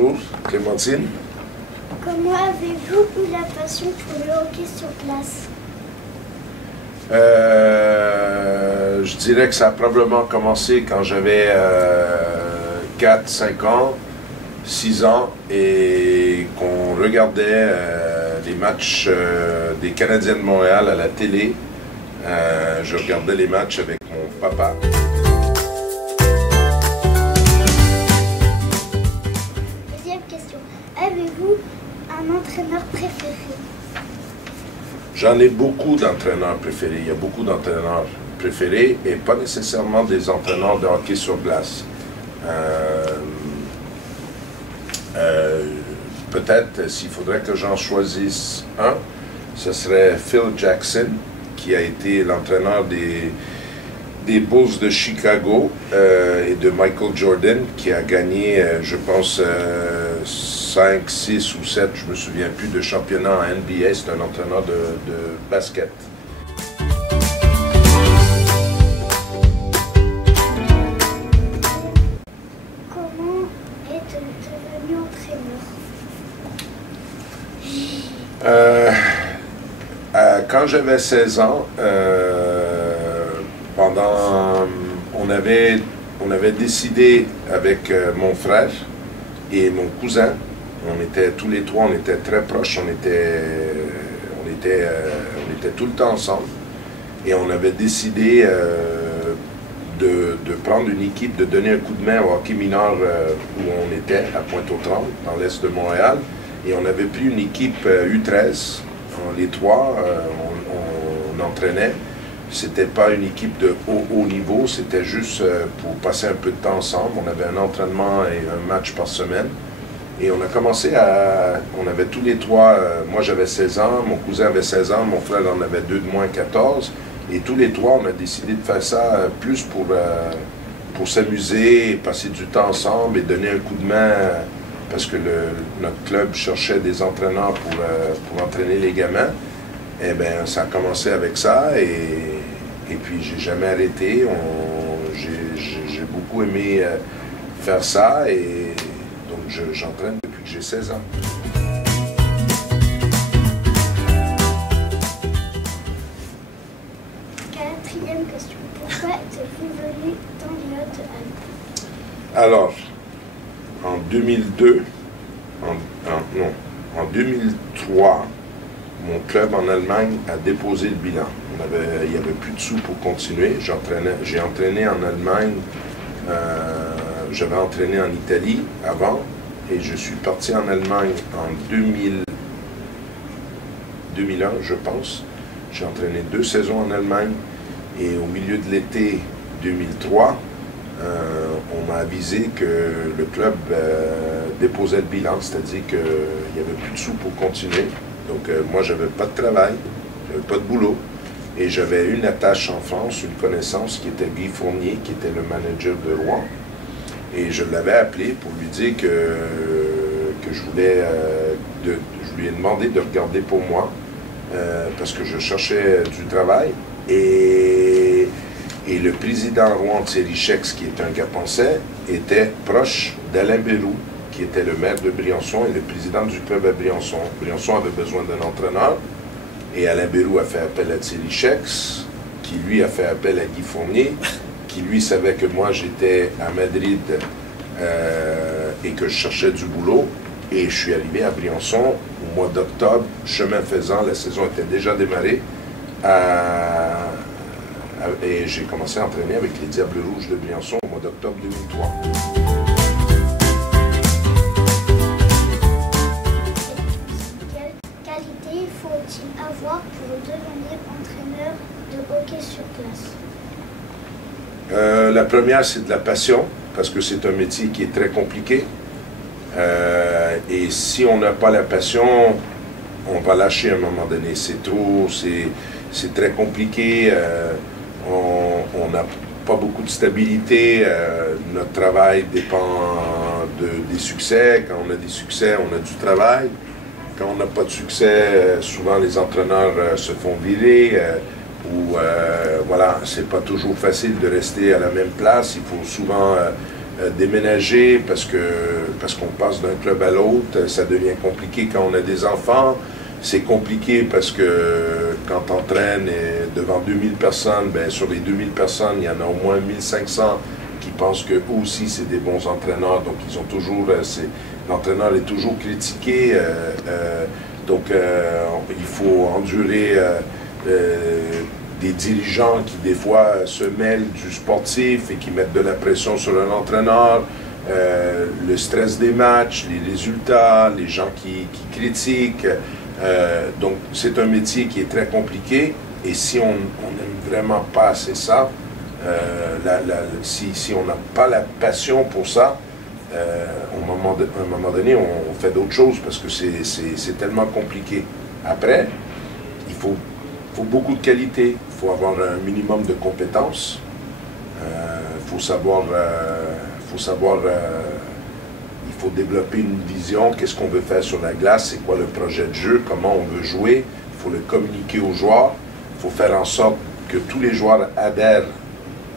Bonjour, Clémentine. Comment avez-vous eu la passion pour le hockey sur glace? Je dirais que ça a probablement commencé quand j'avais 4, 5 ans, 6 ans, et qu'on regardait les matchs des Canadiens de Montréal à la télé. Je regardais les matchs avec mon papa. Deuxième question. Avez-vous un entraîneur préféré? J'en ai beaucoup d'entraîneurs préférés. Il y a beaucoup d'entraîneurs préférés et pas nécessairement des entraîneurs de hockey sur glace. Peut-être, s'il faudrait que j'en choisisse un, ce serait Phil Jackson, qui a été l'entraîneur des Bulls de Chicago et de Michael Jordan, qui a gagné, je pense, 5, 6 ou 7, je me souviens plus, de championnats en NBA. C'est un entraîneur de basket. Comment êtes-vous devenu entraîneur? Quand j'avais 16 ans, on avait décidé avec mon frère et mon cousin, on était tous les trois, on était très proches, on était tout le temps ensemble, et on avait décidé de prendre une équipe, de donner un coup de main au hockey mineur où on était, à Pointe-aux-Trembles, dans l'est de Montréal, et on avait pris une équipe U13, les trois, on entraînait. C'était pas une équipe de haut niveau, c'était juste pour passer un peu de temps ensemble. On avait un entraînement et un match par semaine. Et on a commencé on avait tous les trois, moi j'avais 16 ans, mon cousin avait 16 ans, mon frère en avait 2 de moins, 14. Et tous les trois, on a décidé de faire ça plus pour s'amuser, passer du temps ensemble et donner un coup de main, parce que notre club cherchait des entraîneurs pour entraîner les gamins. Eh bien, ça a commencé avec ça, et puis j'ai jamais arrêté. J'ai beaucoup aimé faire ça, et donc j'entraîne depuis que j'ai 16 ans. Quatrième question. Pourquoi êtes-vous venu dans les Hautes-Alpes? Alors, en 2002, en 2003, mon club en Allemagne a déposé le bilan. Il n'y avait plus de sous pour continuer. J'ai entraîné en Allemagne, j'avais entraîné en Italie avant, et je suis parti en Allemagne en 2001, je pense. J'ai entraîné 2 saisons en Allemagne, et au milieu de l'été 2003, on m'a avisé que le club déposait le bilan, c'est-à-dire qu'il n'y avait plus de sous pour continuer. Donc moi, j'avais pas de travail, j'avais pas de boulot, et j'avais une attache en France, une connaissance qui était Guy Fournier, qui était le manager de Rouen, et je l'avais appelé pour lui dire que je voulais, je lui ai demandé de regarder pour moi, parce que je cherchais du travail, et le président Rouen, Thierry Schex, qui est un Gapençais, était proche d'Alain Bérou, qui était le maire de Briançon et le président du club à Briançon. Briançon avait besoin d'un entraîneur, et Alain Bérou a fait appel à Thierry Schex, qui lui a fait appel à Guy Fournier, qui lui savait que moi j'étais à Madrid et que je cherchais du boulot, et je suis arrivé à Briançon au mois d'octobre, chemin faisant, la saison était déjà démarrée, et j'ai commencé à entraîner avec les Diables Rouges de Briançon au mois d'octobre 2003. Faut-il avoir pour devenir entraîneur de hockey sur glace? La première, c'est de la passion, parce que c'est un métier qui est très compliqué. Et si on n'a pas la passion, on va lâcher à un moment donné. C'est trop, c'est très compliqué. On n'a pas beaucoup de stabilité. Notre travail dépend des succès. Quand on a des succès, on a du travail. Quand on n'a pas de succès, souvent les entraîneurs se font virer, ou voilà, c'est pas toujours facile de rester à la même place. Il faut souvent déménager parce qu'on passe d'un club à l'autre, ça devient compliqué quand on a des enfants. C'est compliqué parce que quand on entraîne devant 2000 personnes, ben sur les 2000 personnes, il y en a au moins 1500 qui pensent qu'eux aussi c'est des bons entraîneurs. Donc ils ont toujours, l'entraîneur est toujours critiqué. Donc il faut endurer des dirigeants qui des fois se mêlent du sportif et qui mettent de la pression sur un entraîneur. Le stress des matchs, les résultats, les gens qui critiquent. Donc c'est un métier qui est très compliqué et si on n'aime vraiment pas assez ça, si on n'a pas la passion pour ça, à un moment donné on fait d'autres choses parce que c'est tellement compliqué. Après, il faut beaucoup de qualité, il faut avoir un minimum de compétences, il faut savoir il faut développer une vision, qu'est-ce qu'on veut faire sur la glace, c'est quoi le projet de jeu, comment on veut jouer, il faut le communiquer aux joueurs, il faut faire en sorte que tous les joueurs adhèrent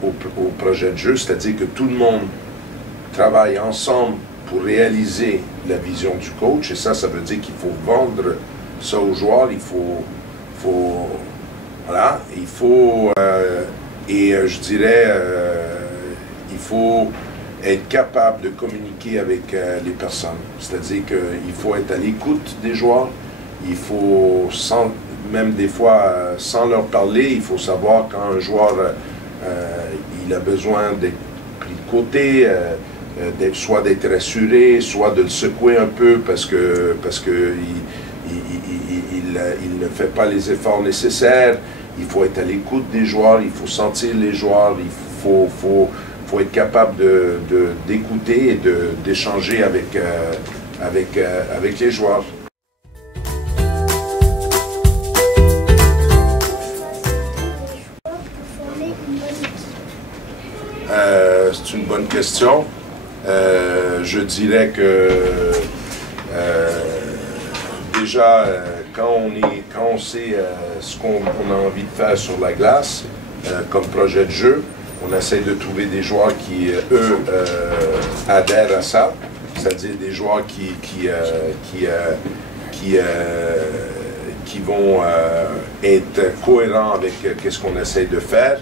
au projet de jeu, c'est-à-dire que tout le monde travaille ensemble pour réaliser la vision du coach, et ça veut dire qu'il faut vendre ça aux joueurs, voilà, je dirais, il faut être capable de communiquer avec les personnes. C'est-à-dire qu'il faut être à l'écoute des joueurs, il faut, même des fois, sans leur parler, il faut savoir quand un joueur il a besoin d'être pris de côté, soit d'être rassuré, soit de le secouer un peu parce que il ne fait pas les efforts nécessaires. Il faut être à l'écoute des joueurs, il faut sentir les joueurs, il faut être capable d'écouter et d'échanger avec les joueurs. C'est une bonne question. Je dirais que déjà, quand on sait ce qu'on a envie de faire sur la glace, comme projet de jeu, on essaie de trouver des joueurs qui, eux, adhèrent à ça, c'est-à-dire des joueurs qui vont être cohérents avec ce qu'on essaie de faire.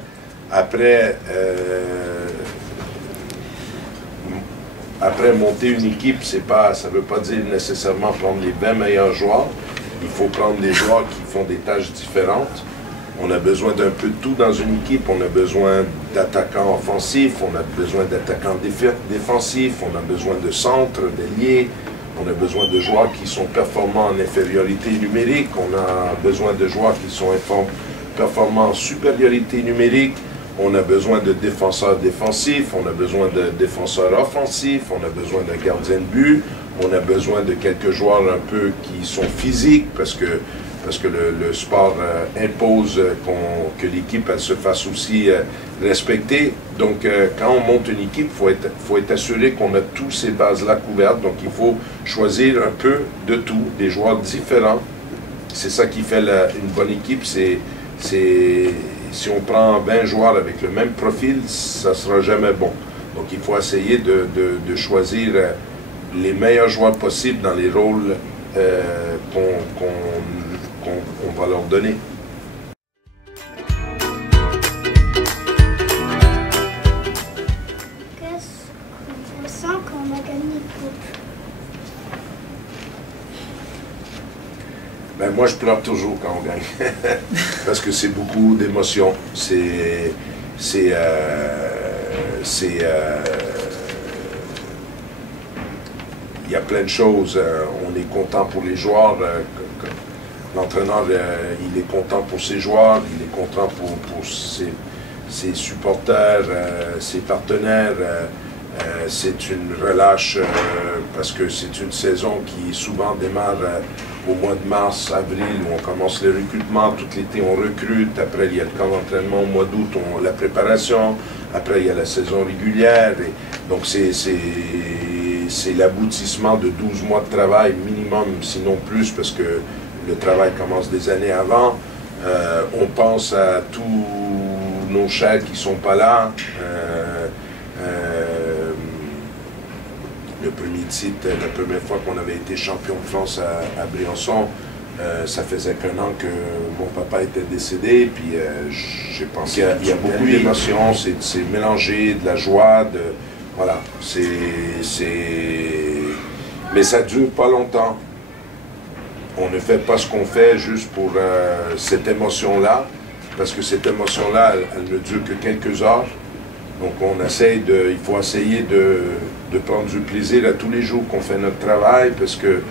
Après, monter une équipe, ça ne veut pas dire nécessairement prendre les 20 meilleurs joueurs. Il faut prendre des joueurs qui font des tâches différentes. On a besoin d'un peu de tout dans une équipe. On a besoin d'attaquants offensifs, on a besoin d'attaquants défensifs, on a besoin de centres, d'ailiers, on a besoin de joueurs qui sont performants en infériorité numérique, on a besoin de joueurs qui sont performants en supériorité numérique, on a besoin de défenseurs défensifs, on a besoin de défenseurs offensifs, on a besoin d'un gardien de but, on a besoin de quelques joueurs un peu qui sont physiques parce que le sport impose que l'équipe se fasse aussi respecter. Donc, quand on monte une équipe, il faut être assuré qu'on a tous ces bases-là couvertes. Donc, il faut choisir un peu de tout, des joueurs différents. C'est ça qui fait une bonne équipe. Si on prend 20 joueurs avec le même profil, ça ne sera jamais bon. Donc, il faut essayer de choisir les meilleurs joueurs possibles dans les rôles qu'on va leur donner. Qu'est-ce qu'on ressent quand on a gagné une coupe? Ben, moi, je pleure toujours quand on gagne. Parce que c'est beaucoup d'émotions. Il y a plein de choses. On est content pour les joueurs. L'entraîneur, il est content pour ses joueurs, il est content pour ses supporters, ses partenaires. C'est une relâche parce que c'est une saison qui souvent démarre au mois de mars, avril, où on commence le recrutement. Tout l'été, on recrute. Après, il y a le camp d'entraînement au mois d'août, la préparation. Après, il y a la saison régulière. Et donc, c'est l'aboutissement de 12 mois de travail minimum, sinon plus, parce que le travail commence des années avant. On pense à tous nos chers qui ne sont pas là. le premier titre, la première fois qu'on avait été champion de France à Briançon, ça faisait qu'un an que mon papa était décédé, puis j'ai pensé qu'il y a beaucoup d'émotions, c'est mélangé, de la joie, voilà, mais ça dure pas longtemps. On ne fait pas ce qu'on fait juste pour cette émotion-là, parce que cette émotion-là, elle ne dure que quelques heures. Donc il faut essayer de prendre du plaisir à tous les jours qu'on fait notre travail, parce que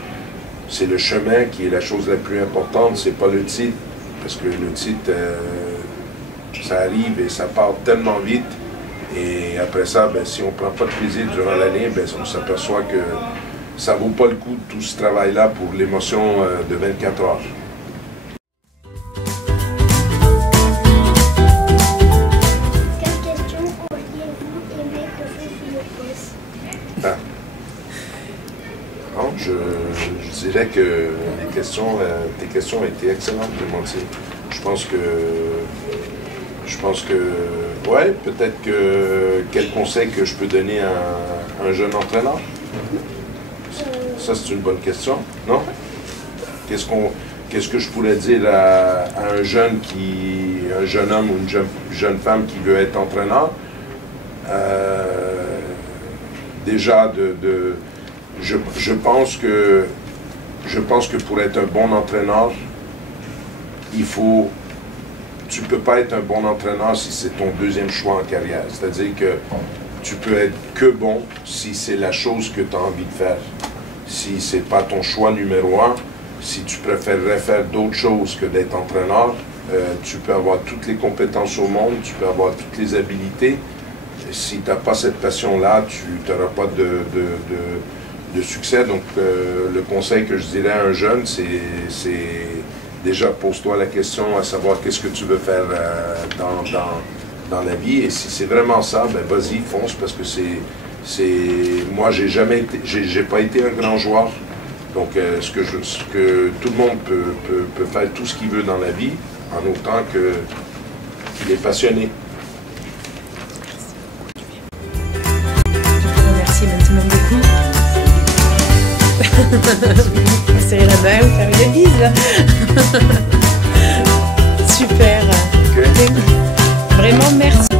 c'est le chemin qui est la chose la plus importante, c'est pas le titre, parce que le titre, ça arrive et ça part tellement vite, et après ça, ben, si on ne prend pas de plaisir durant l'année, ben, on s'aperçoit que ça ne vaut pas le coup de tout ce travail-là pour l'émotion de 24 heures. Quelle question auriez-vous aimé que je vous pose? Ah. Non, je dirais que tes questions ont été excellentes, Clémentine. Je pense que, ouais, peut-être que quel conseil que je peux donner à un jeune entraîneur? Ça, c'est une bonne question, non? Qu'est-ce que je pourrais dire à un jeune homme ou une jeune femme qui veut être entraîneur? Déjà, je pense que pour être un bon entraîneur, tu ne peux pas être un bon entraîneur si c'est ton deuxième choix en carrière. C'est-à-dire que tu peux être que bon si c'est la chose que tu as envie de faire. Si ce n'est pas ton choix numéro un, si tu préférerais faire d'autres choses que d'être entraîneur, tu peux avoir toutes les compétences au monde, tu peux avoir toutes les habilités. Si tu n'as pas cette passion-là, tu n'auras pas de succès. Donc, le conseil que je dirais à un jeune, c'est déjà pose-toi la question à savoir qu'est-ce que tu veux faire dans la vie. Et si c'est vraiment ça, ben vas-y, fonce, parce que moi, j'ai pas été un grand joueur. Donc, que tout le monde peut faire tout ce qu'il veut dans la vie, en autant qu'il est passionné. Merci maintenant beaucoup. Serrer la main ou faire une bise. Super. Okay. Vraiment merci.